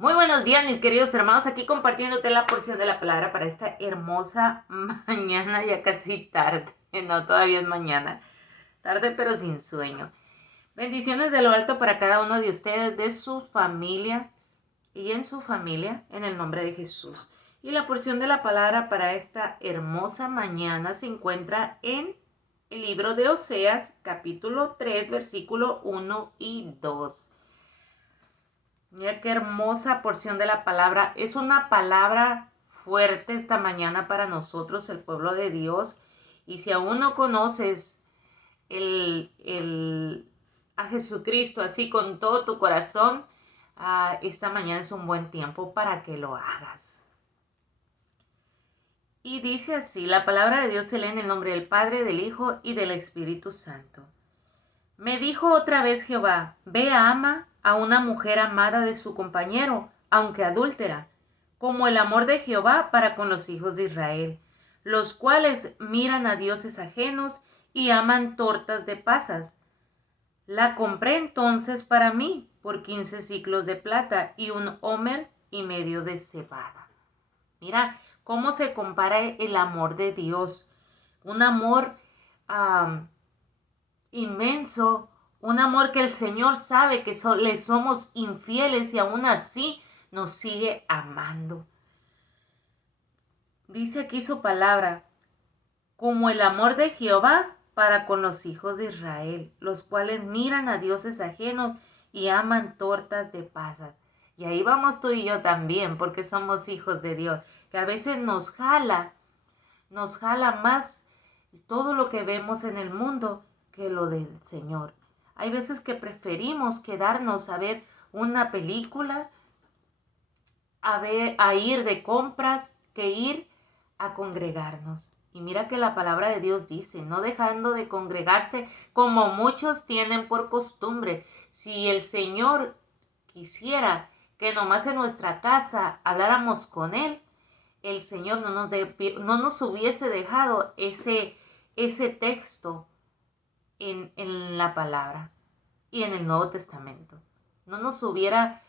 Muy buenos días, mis queridos hermanos, aquí compartiéndote la porción de la palabra para esta hermosa mañana, ya casi tarde, no, todavía es mañana, tarde pero sin sueño. Bendiciones de lo alto para cada uno de ustedes, de su familia y en su familia, en el nombre de Jesús. Y la porción de la palabra para esta hermosa mañana se encuentra en el libro de Oseas, capítulo 3, versículo 1 y 2. Mira qué hermosa porción de la palabra. Es una palabra fuerte esta mañana para nosotros, el pueblo de Dios. Y si aún no conoces a Jesucristo así con todo tu corazón, esta mañana es un buen tiempo para que lo hagas. Y dice así, la palabra de Dios se lee en el nombre del Padre, del Hijo y del Espíritu Santo. Me dijo otra vez Jehová, ve ama a una mujer amada de su compañero, aunque adúltera, como el amor de Jehová para con los hijos de Israel, los cuales miran a dioses ajenos y aman tortas de pasas. La compré entonces para mí por 15 siclos de plata y un homer y medio de cebada. Mira cómo se compara el amor de Dios, un amor inmenso, un amor que el Señor sabe que le somos infieles y aún así nos sigue amando. Dice aquí su palabra, como el amor de Jehová para con los hijos de Israel, los cuales miran a dioses ajenos y aman tortas de pasas. Y ahí vamos tú y yo también, porque somos hijos de Dios, que a veces nos jala más todo lo que vemos en el mundo que lo del Señor. Hay veces que preferimos quedarnos a ver una película, a ir de compras, que ir a congregarnos. Y mira que la palabra de Dios dice, no dejando de congregarse como muchos tienen por costumbre. Si el Señor quisiera que nomás en nuestra casa habláramos con Él, el Señor no nos hubiese dejado ese texto en la palabra y en el Nuevo Testamento. No nos hubiera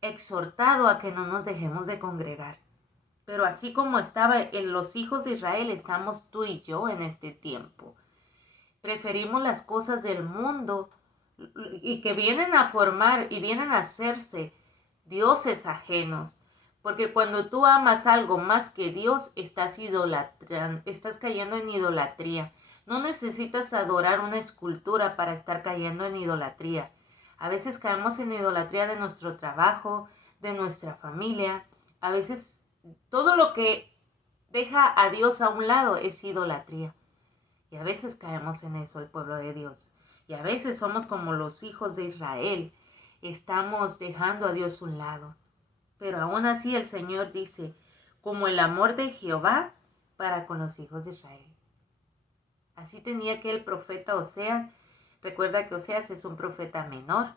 exhortado a que no nos dejemos de congregar. Pero así como estaba en los hijos de Israel, estamos tú y yo en este tiempo. Preferimos las cosas del mundo y que vienen a formar y vienen a hacerse dioses ajenos. Porque cuando tú amas algo más que Dios, estás cayendo en idolatría. No necesitas adorar una escultura para estar cayendo en idolatría. A veces caemos en idolatría de nuestro trabajo, de nuestra familia. A veces todo lo que deja a Dios a un lado es idolatría. Y a veces caemos en eso el pueblo de Dios. Y a veces somos como los hijos de Israel. Estamos dejando a Dios a un lado. Pero aún así el Señor dice, como el amor de Jehová para con los hijos de Israel. Así tenía que el profeta Oseas. Recuerda que Oseas es un profeta menor.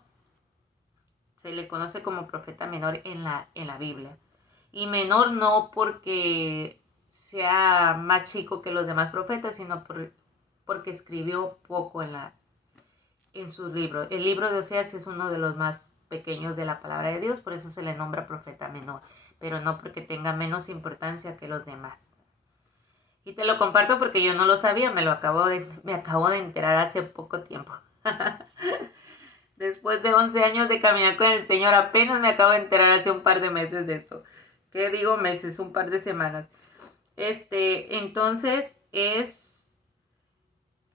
Se le conoce como profeta menor en la Biblia. Y menor no porque sea más chico que los demás profetas, sino porque escribió poco en sus libros. El libro de Oseas es uno de los más pequeños de la palabra de Dios, por eso se le nombra profeta menor, pero no porque tenga menos importancia que los demás. Y te lo comparto porque yo no lo sabía, me acabo de enterar hace poco tiempo. Después de 11 años de caminar con el Señor, apenas me acabo de enterar hace un par de meses de esto. ¿Qué digo meses? Un par de semanas. Entonces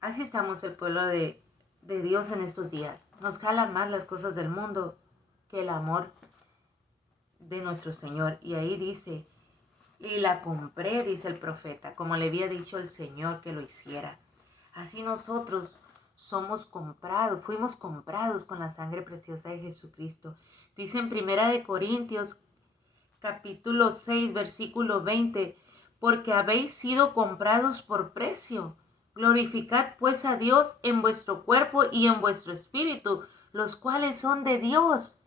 así estamos el pueblo de Dios en estos días. Nos jala más las cosas del mundo que el amor de nuestro Señor. Y ahí dice, y la compré, dice el profeta, como le había dicho el Señor que lo hiciera. Así nosotros fuimos comprados con la sangre preciosa de Jesucristo. Dice en 1 Corintios capítulo 6, versículo 20, porque habéis sido comprados por precio. Glorificad pues a Dios en vuestro cuerpo y en vuestro espíritu, los cuales son de Dios.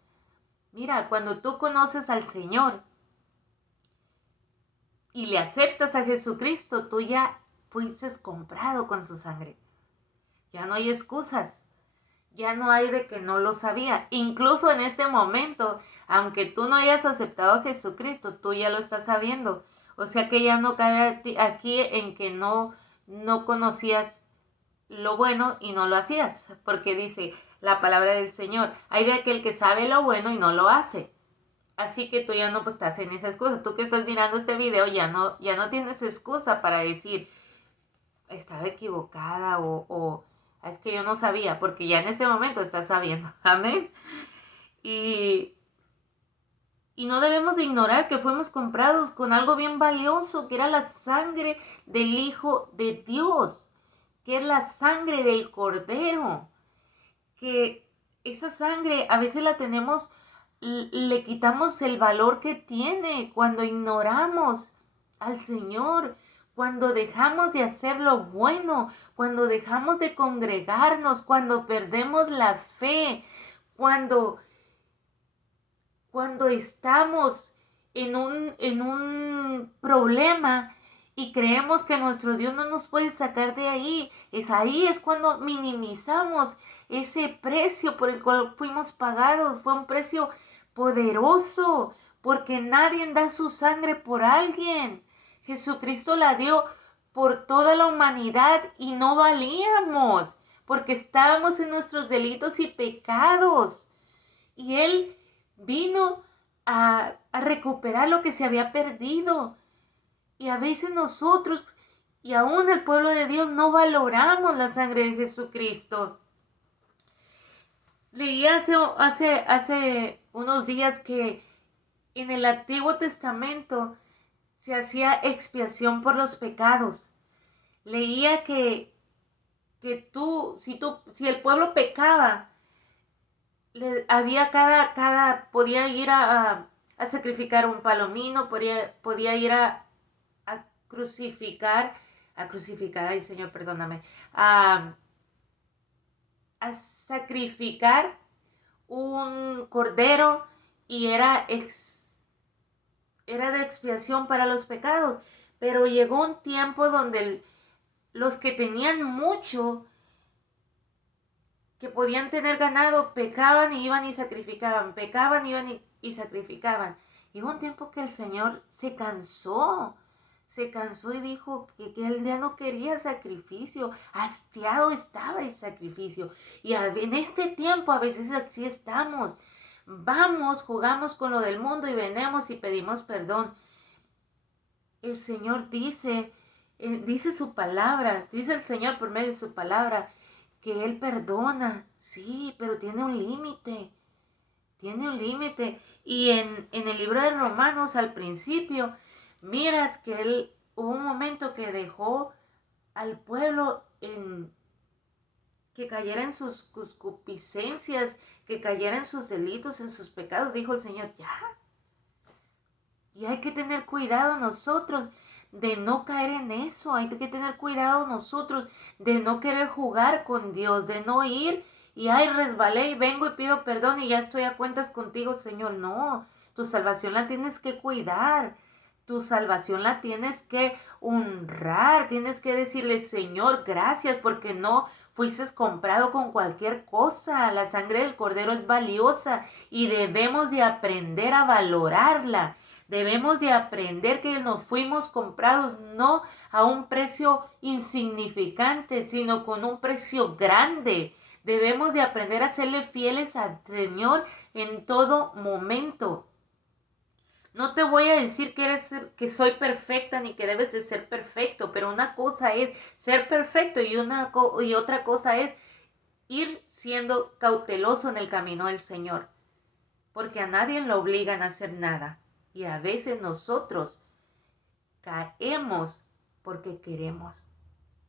Mira, cuando tú conoces al Señor y le aceptas a Jesucristo, tú ya fuiste comprado con su sangre. Ya no hay excusas. Ya no hay de que no lo sabía. Incluso en este momento Aunque tú no hayas aceptado a Jesucristo, tú ya lo estás sabiendo. O sea que ya no cabe aquí en que no conocías lo bueno y no lo hacías. Porque dice la palabra del Señor, hay de aquel que sabe lo bueno y no lo hace. Así que tú ya no pues, estás en esa excusa. Tú que estás mirando este video ya no tienes excusa para decir, estaba equivocada o es que yo no sabía, porque ya en este momento estás sabiendo. Amén. Y no debemos de ignorar que fuimos comprados con algo bien valioso, que era la sangre del Hijo de Dios, que es la sangre del Cordero, que esa sangre a veces la tenemos, le quitamos el valor que tiene cuando ignoramos al Señor, cuando dejamos de hacer lo bueno, cuando dejamos de congregarnos, cuando perdemos la fe, cuando estamos en un problema y creemos que nuestro Dios no nos puede sacar de ahí. Ahí es cuando minimizamos ese precio por el cual fuimos pagados. Fue un precio poderoso, porque nadie da su sangre por alguien. Jesucristo la dio por toda la humanidad y no valíamos, porque estábamos en nuestros delitos y pecados. Y Él vino a recuperar lo que se había perdido. Y a veces nosotros, y aún el pueblo de Dios, no valoramos la sangre de Jesucristo. Leí hace unos días que en el Antiguo Testamento se hacía expiación por los pecados. Leía que si el pueblo pecaba, podía ir a sacrificar un palomino, podía ir a crucificar, ay Señor, perdóname, a sacrificar un cordero y era de expiación para los pecados. Pero llegó un tiempo donde los que tenían mucho, que podían tener ganado, pecaban y iban y sacrificaban, pecaban, iban y sacrificaban. Y hubo un tiempo que el Señor se cansó y dijo que él ya no quería sacrificio, hastiado estaba el sacrificio. Y en este tiempo a veces así estamos. Vamos, jugamos con lo del mundo y venimos y pedimos perdón. El Señor dice su palabra, dice el Señor por medio de su palabra, que Él perdona, sí, pero tiene un límite. Y en el libro de Romanos, al principio, miras que hubo un momento que dejó al pueblo que cayera en sus concupiscencias, que cayera en sus delitos, en sus pecados. Dijo el Señor, ya. Y hay que tener cuidado nosotros de no caer en eso. Hay que tener cuidado nosotros de no querer jugar con Dios, de no ir y resbalé y vengo y pido perdón y ya estoy a cuentas contigo, Señor. No, tu salvación la tienes que cuidar. Tu salvación la tienes que honrar. Tienes que decirle, Señor, gracias porque no fuiste comprado con cualquier cosa. La sangre del Cordero es valiosa y debemos de aprender a valorarla. Debemos de aprender que nos fuimos comprados no a un precio insignificante, sino con un precio grande. Debemos de aprender a serle fieles al Señor en todo momento. No te voy a decir que soy perfecta ni que debes de ser perfecto, pero una cosa es ser perfecto y otra cosa es ir siendo cauteloso en el camino del Señor, porque a nadie lo obligan a hacer nada. Y a veces nosotros caemos porque queremos,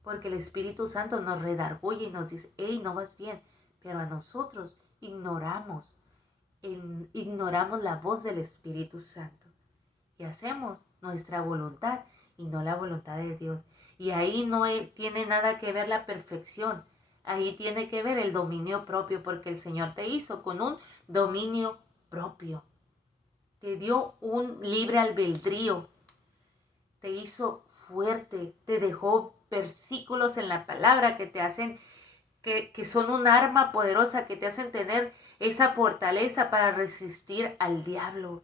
porque el Espíritu Santo nos redarguye y nos dice, hey, no vas bien, pero a nosotros ignoramos la voz del Espíritu Santo y hacemos nuestra voluntad y no la voluntad de Dios. Y ahí no tiene nada que ver la perfección, ahí tiene que ver el dominio propio, porque el Señor te hizo con un dominio propio. Te dio un libre albedrío, te hizo fuerte, te dejó versículos en la palabra que te hacen, que son un arma poderosa, que te hacen tener esa fortaleza para resistir al diablo.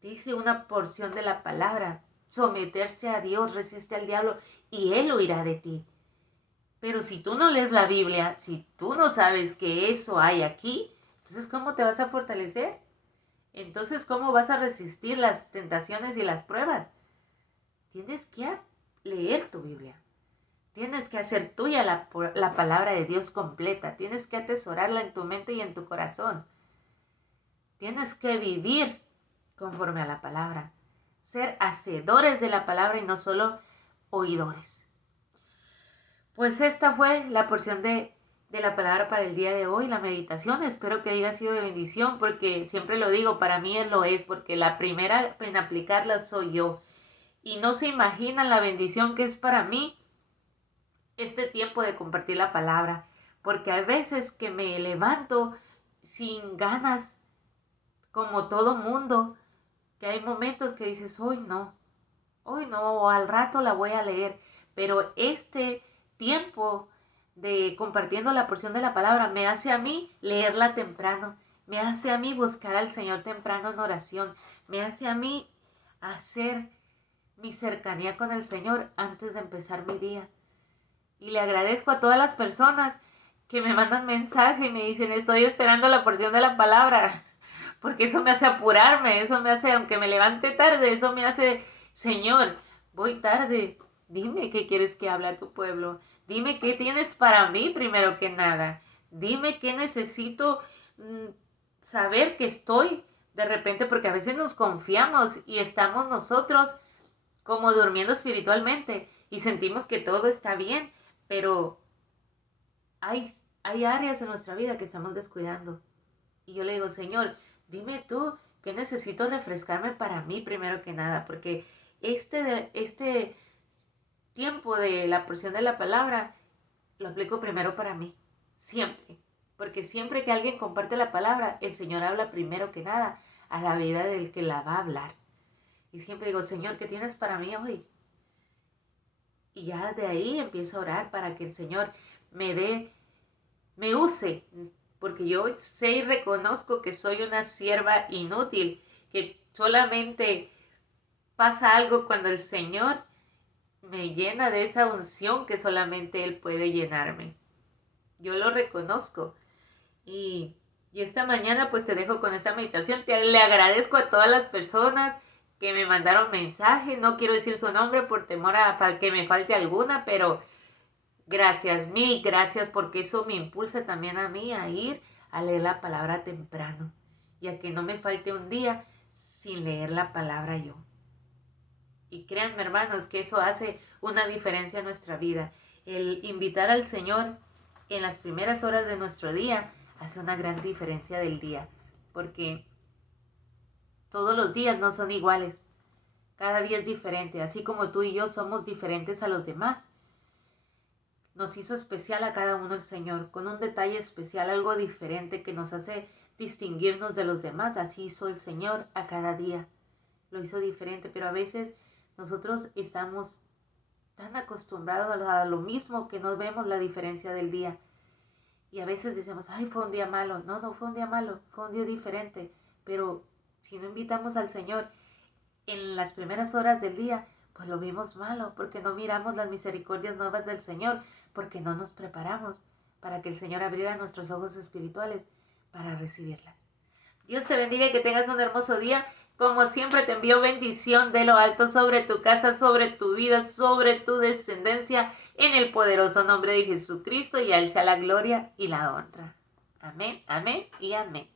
Dice una porción de la palabra, someterse a Dios, resiste al diablo y él huirá de ti. Pero si tú no lees la Biblia, si tú no sabes que eso hay aquí, entonces ¿cómo te vas a fortalecer? Entonces ¿cómo vas a resistir las tentaciones y las pruebas? Tienes que leer tu Biblia. Tienes que hacer tuya la palabra de Dios completa. Tienes que atesorarla en tu mente y en tu corazón. Tienes que vivir conforme a la palabra. Ser hacedores de la palabra y no solo oidores. Pues esta fue la porción de la palabra para el día de hoy, la meditación. Espero que haya sido de bendición porque siempre lo digo, para mí lo es, porque la primera en aplicarla soy yo. Y no se imaginan la bendición que es para mí este tiempo de compartir la palabra, porque hay veces que me levanto sin ganas, como todo mundo, que hay momentos que dices, hoy no, o al rato la voy a leer, pero este tiempo de compartiendo la porción de la palabra me hace a mí leerla temprano, me hace a mí buscar al Señor temprano en oración, me hace a mí hacer mi cercanía con el Señor antes de empezar mi día. Y le agradezco a todas las personas que me mandan mensaje y me dicen, estoy esperando la porción de la palabra, porque eso me hace apurarme, eso me hace, aunque me levante tarde, eso me hace, Señor, voy tarde, dime qué quieres que hable a tu pueblo, dime qué tienes para mí primero que nada, dime qué necesito saber que estoy de repente, porque a veces nos confiamos y estamos nosotros como durmiendo espiritualmente y sentimos que todo está bien, pero hay áreas en nuestra vida que estamos descuidando. Y yo le digo, Señor, dime tú que necesito refrescarme para mí primero que nada, porque este tiempo de la porción de la palabra lo aplico primero para mí, siempre. Porque siempre que alguien comparte la palabra, el Señor habla primero que nada a la vida del que la va a hablar. Y siempre digo, Señor, ¿qué tienes para mí hoy? Y ya de ahí empiezo a orar para que el Señor me use, porque yo sé y reconozco que soy una sierva inútil, que solamente pasa algo cuando el Señor me llena de esa unción que solamente Él puede llenarme. Yo lo reconozco. Y esta mañana pues te dejo con esta meditación. Le agradezco a todas las personas que me mandaron mensaje. No quiero decir su nombre por temor a que me falte alguna, pero gracias, mil gracias, porque eso me impulsa también a mí a ir a leer la palabra temprano y a que no me falte un día sin leer la palabra yo. Y créanme, hermanos, que eso hace una diferencia en nuestra vida. El invitar al Señor en las primeras horas de nuestro día hace una gran diferencia del día, porque todos los días no son iguales. Cada día es diferente, así como tú y yo somos diferentes a los demás. Nos hizo especial a cada uno el Señor, con un detalle especial, algo diferente que nos hace distinguirnos de los demás. Así hizo el Señor a cada día. Lo hizo diferente, pero a veces nosotros estamos tan acostumbrados a lo mismo que no vemos la diferencia del día. Y a veces decimos, ay, fue un día malo. No fue un día malo, fue un día diferente. Pero si no invitamos al Señor en las primeras horas del día, pues lo vimos malo, porque no miramos las misericordias nuevas del Señor, porque no nos preparamos para que el Señor abriera nuestros ojos espirituales para recibirlas. Dios te bendiga y que tengas un hermoso día. Como siempre te envío bendición de lo alto sobre tu casa, sobre tu vida, sobre tu descendencia, en el poderoso nombre de Jesucristo, y a Él sea la gloria y la honra. Amén, amén y amén.